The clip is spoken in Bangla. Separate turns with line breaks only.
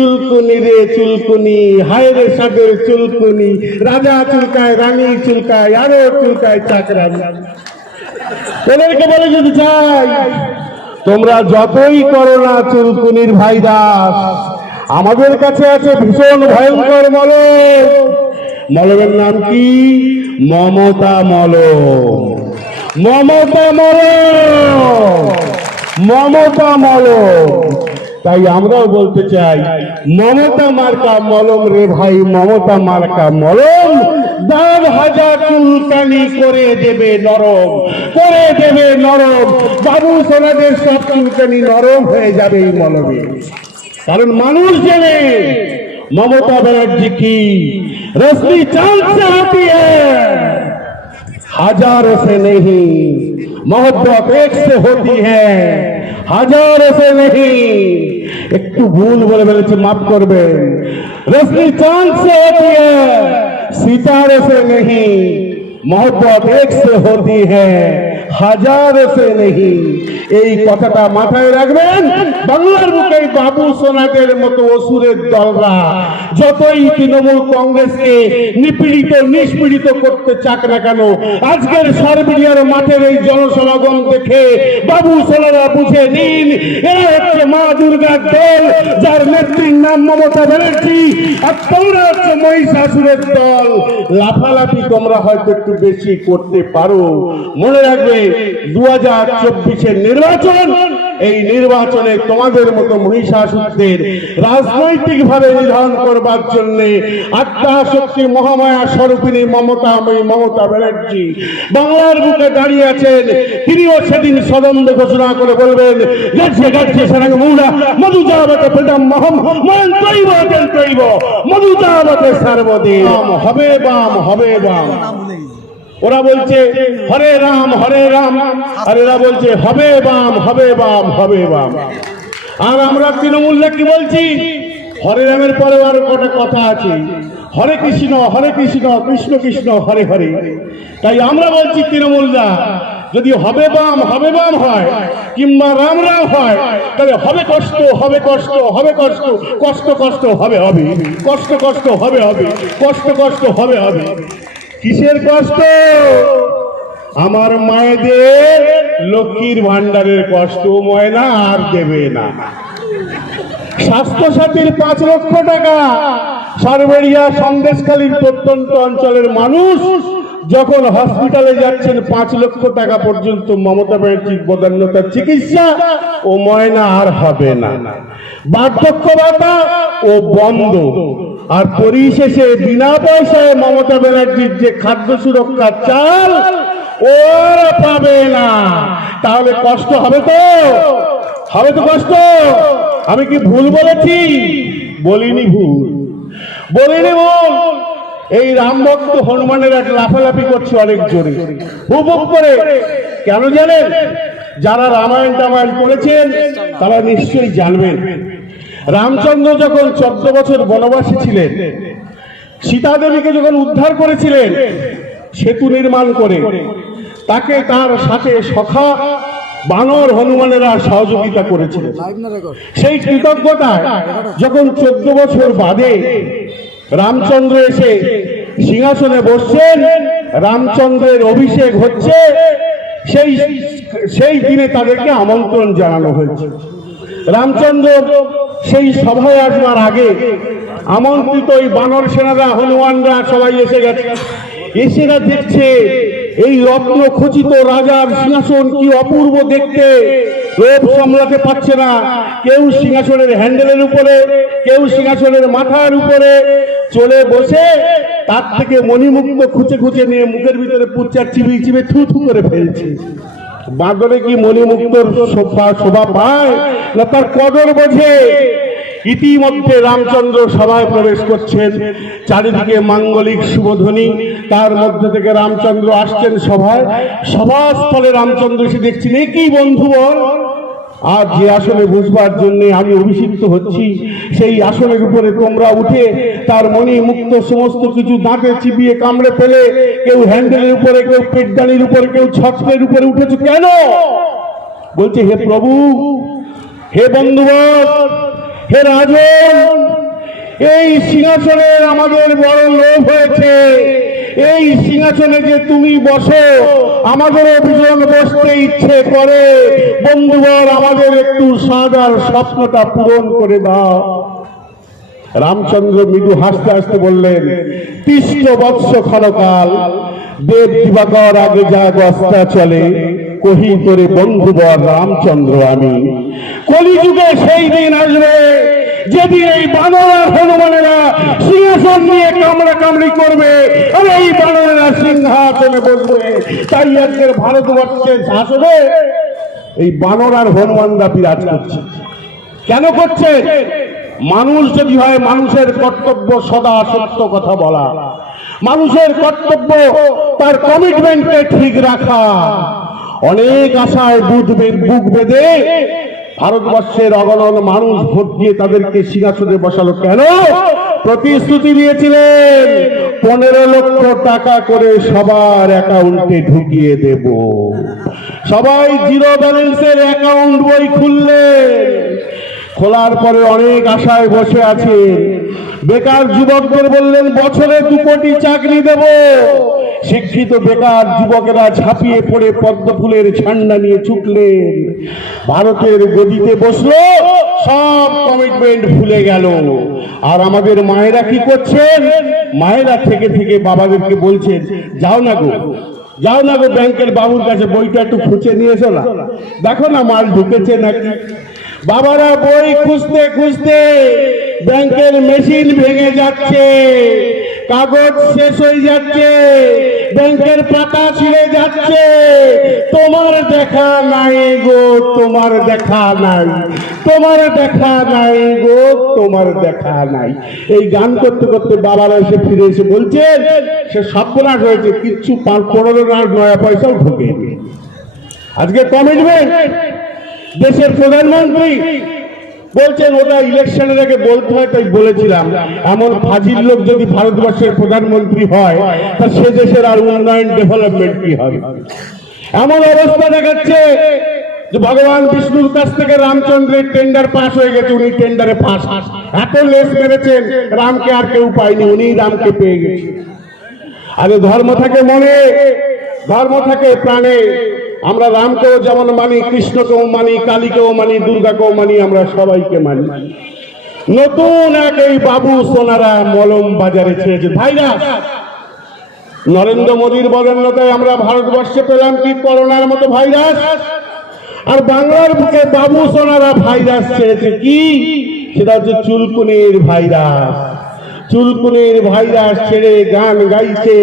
চুলকুনি রে চুলকুনি, হায় রে সাদের চুলকুনি, রাজা চুলকায়, রানী চুলকায়, আরও চুলকায় চাকরা ওদেরকে বলে যদি চাই, তোমরা যতই করো না চুলকুনির ভাই দাস আমাদের কাছে আছে ভীষণ ভয়ঙ্কর মলম। মলমের নাম কি? মমতা মলম। মমতা মলম। মমতা মলম। তাই আমরাও বলতে চাই মমতা মার্কা মলম রে ভাই মমতা মার্কা মলম দাগ হাজার চুলকানি করে দেবে নরম করে দেবে নরম বাবু সোনাদের সব চুলকানি নরম হয়ে যাবে এই মলমে কারণ মানুষ জানে মমতা ব্যানার্জি কি রশ্মি চাঁদ से आती है हजार से नहीं मोहब्बत एक से होती है হাজার से नहीं একটু ভুল বলে ফেলেছি মাফ করবেন রশ্মি চাঁদ से होती है सितारे से नहीं मोहब्बत एक से होती है হাজার সে নেহি এই কথাটা মাথায় রাখবেন, বাংলার মুখে বাবু সোনাদের মতো অসুরের দলরা। যতই তৃণমূল কংগ্রেসকে নিপীড়িত, নিষ্পীড়িত করতে চাক না কেন, আজকের সর্বিয়ার মাঠের এই জনসমাগম দেখে বাবু সোনারা বুঝে নিন, এরা হচ্ছে মা দুর্গার দল, যার নেত্রীর নাম মমতা ব্যানার্জি, আর তোমরা হচ্ছে মহিষাসুরের দল। লাফালাফি তোমরা হয়তো একটু বেশি করতে পারো। মনে রাখবে দু হাজার চব্বিশের নির্বাচন এই নির্বাচনে তোমাদের মতো মহিষাসুরদের রাজনৈতিক ভাবে নির্ধারণ করবার জন্য আত্মা শক্তি মহামায়া স্বরূপিনী মমতা আমি মমতা ব্যানার্জি বাংলার বুকে দাঁড়িয়ে আছেন। তিনিও সেদিন সদন্দ ঘোষণা করে বলবেন গেছে গেছে সেরাং মৌলা মধু যাবতে পেটাম মহম মন তৈব তেল তৈব মধু যাবতে সর্বদিন হবে বাম হবে বাম। ওরা বলছে, হরে রাম হরে রাম। আর এরা বলছে, হবে বাম হবে বাম হবে বাম। আর আমরা তৃণমূল্যে কি বলছি? হরে রামের পরে আর কটা কথা আছে। হরে কৃষ্ণ হরে কৃষ্ণ কৃষ্ণ কৃষ্ণ, হরে হরে। তাই আমরা বলছি, তৃণমূলরা, যদি হবে বাম হবে বাম হয়, কিংবা রাম রাম হয়, তাহলে হবে কষ্ট হবে কষ্ট হবে কষ্ট কষ্ট কষ্ট, হবে হবে। কষ্ট কষ্ট, হবে হবে। কষ্ট কষ্ট, হবে হবে। কিসের কষ্ট? আমার মায়েদের লক্ষ্মীর ভান্ডারের কষ্ট ময়না আর দেবে না। স্বাস্থ্য সাথীর পাঁচ লক্ষ টাকা সর্বেরিয়া সন্দেশখালীর প্রত্যন্ত অঞ্চলের মানুষ যখন হসপিটালে যাচ্ছেন, পাঁচ লক্ষ টাকা পর্যন্ত মমতা ব্যানার্জির বদান্যতার চিকিৎসা ও ময়না আর হবে না। বার্ধক্য ভাতা ও বন্ধ। আর পরিশেষে বিনা পয়সায় মমতা ব্যানার্জির যে খাদ্য সুরক্ষা চাল ওরা পাবে না। তাহলে কষ্ট হবে তো? হবে তো কষ্ট? আমি কি ভুল বলেছি? বলিনি ভুল। বলিনি ভুল। এই রাম ভক্ত হনুমানের এক লাফালাফি করছে অনেক জোরে। হুপ করে। কেন জানেন? যারা রামায়ণ টামায়ণ করেছেন তারা নিশ্চয়ই জানবেন। রামচন্দ্র যখন চোদ্দ বছর বনবাসী ছিলেন সীতা দেবীকে যখন উদ্ধার করেছিলেন সেতু নির্মাণ করে তাকে তার সাথে সখা বানর হনুমানেরা সহযোগিতা করেছিলেন। সেই কৃতজ্ঞতায় যখন চোদ্দ বছর বাদে রামচন্দ্র এসে সিংহাসনে বসছেন, রামচন্দ্রের অভিষেক হচ্ছে, সেই সেই দিনে তাদেরকে আমন্ত্রণ জানানো হয়েছে। রামচন্দ্র সেই সভায় আসবার আগে আমন্ত্রিত ওই বানর সেনারা, হনুমানরা সবাই এসে গেছে। এসেরা দেখছে, এই রত্ন খচিত রাজার সিংহাসন কি অপূর্ব দেখতে। লোভ সামলাতে পারছে না। কেউ সিংহাসনের হ্যান্ডেলের উপরে, কেউ সিংহাসনের মাথার উপরে চলে বসে তার থেকে মণিমুক্ত খুঁচে খুঁচে নিয়ে মুখের ভিতরে পুচার চিবি চিবে থু থু করে ফেলছে। বাঁদরে কি মণিমুক্তর শোভা শোভা পায়? না তার কদর বোঝে? ইতিমধ্যে রামচন্দ্র সভায় প্রবেশ করছেন। চারিদিকে মাঙ্গলিক শুভধ্বনি। তার মধ্যে থেকে রামচন্দ্র আসছেন সভায়। সভাস্থলে রামচন্দ্র এসে দেখছেন, এ কি বন্ধু বল? আজ যে আসনে বুঝবার জন্য আমি অভিষিক্ত হচ্ছি, সেই আসনের উপরে তোমরা উঠে তার মণি মুক্ত সমস্ত কিছু দাঁতে চিবিয়ে কামড়ে ফেলে, কেউ হ্যান্ডেলের উপরে, কেউ পেটদানির উপরে, কেউ ছত্রের উপরে উঠেছে কেন? বলছে, হে প্রভু, হে বন্ধুবৎ হে রাজন এই সিংহাসনের আমাদের বড় লোভ হয়েছে। এই সিংহাসনে যে তুমি বসো আমাদেরও ভীষণ বসতে ইচ্ছে করে। বন্ধুবার আমাদের একটু সাদার স্বপ্নটা পূরণ করে দাও। রামচন্দ্র মৃদু হাসতে হাসতে বললেন, তিষ্ট বৎস ক্ষণকাল, দেব দিবাকর আগে যা গস্তা চলে। কহি তোরে বন্ধুবর রামচন্দ্র আমি। কলিযুগে সেই দিন আসবে, যেদিন এই বানর আর হনুমানেরা সিংহাসন নিয়ে কামড়া কামড়ি করবে, আর এই বানরেরা সিংহাসনে বসবে। তাই আজকের ভারতবর্ষের শাসনে এই বানর আর হনুমানরা বিরাজ করছে। কেন করছে? মানুষ যদি হয় মানুষের কর্তব্য সদা সত্য কথা বলা। মানুষের কর্তব্য তার কমিটমেন্টকে ঠিক রাখা। অনেক আশায় বুধ বুক বেঁধে ভারতবর্ষের অগণন মানুষ ভোট দিয়ে তাদেরকে সিংহাসনে বসালো কেন? প্রতিশ্রুতি দিয়েছিলেন, পনেরো লক্ষ টাকা করে সবার অ্যাকাউন্টে ঢুকিয়ে দেব। সবাই জিরো ব্যালেন্সের অ্যাকাউন্ট বই খুললেন। খোলার পরে অনেক আশায় বসে আছে। বেকার যুবকদের বললেন, বছরে দু কোটি চাকরি দেব। শিক্ষিত বেকার যুবকেরা ঝাঁপিয়ে পড়ে পদ্ম ফুলের ঝান্ডা নিয়ে ছুটলেন। ভারতের গদিতে বসল, সব কমিটমেন্ট ভুলে গেল। আর আমাদের মায়েরা কি করছেন? মায়েরা থেকে থেকে বাবাদেরকে বলছেন, যাও না গো, যাও না গো ব্যাংকের বাবুর কাছে বইটা একটু খুঁজে নিয়ে এসো না। দেখো না মাল ঢুকেছে নাকি? বাবারা বই খুঁজতে খুঁজতে ব্যাংকের মেশিন ভেঙে যাচ্ছে। কাগজ শেষ হয়ে যাচ্ছে। ব্যাংকের পাতা ছিঁড়ে যাচ্ছে। তোমার দেখা নাই গো, তোমার দেখা নাই। তোমার দেখা নাই গো, তোমার দেখা নাই। এই গান করতে করতে বাবারা এসে ফিরে এসে বলছেন সে সর্বনাশ হয়েছে, কিচ্ছু পনেরো নয়া পয়সাও ঢোকেনি। আজকে কমিটমেন্ট দেশের প্রধানমন্ত্রী বলছেন, ওটা ইলেকশনের আগে বলতে হয়, তাই বলেছিলাম। এমন ফাজিল লোক যদি ভারতবর্ষের প্রধানমন্ত্রী হয়, তা সে দেশের আর উন্নয়ন ডেভেলপমেন্ট কি হবে? এমন অবস্থা দেখাচ্ছে যে ভগবান বিষ্ণুর কাছ থেকে রামচন্দ্রের টেন্ডার পাস হয়ে গেছে, উনি টেন্ডারে পাস এত লেস মেরেছেন, রামকে আর কেউ পায়নি উনি রামকে পেয়ে গেছে আরে ধর্ম থাকে মনে, ধর্ম থাকে প্রাণে। আমরা রামকেও যেমন মানি, কৃষ্ণকেও মানি, কালীকেও মানি, দুর্গাকেও মানি, আমরা সবাইকে মানি। নতুন এক এই বাবু সোনারা মলম বাজারে ছেড়েছে। ভাইরাস নরেন্দ্র মোদীর বরেণ্যতায় আমরা ভারতবর্ষে পেলাম কি করোনার মতো ভাইরাস? আর বাংলার বুকে বাবু সোনারা ভাইরাস ছেড়েছে কি? সেটা হচ্ছে চুলকুনির ভাইরাস। চুলকুনির ভাইরাস ছেড়ে গান গাইছে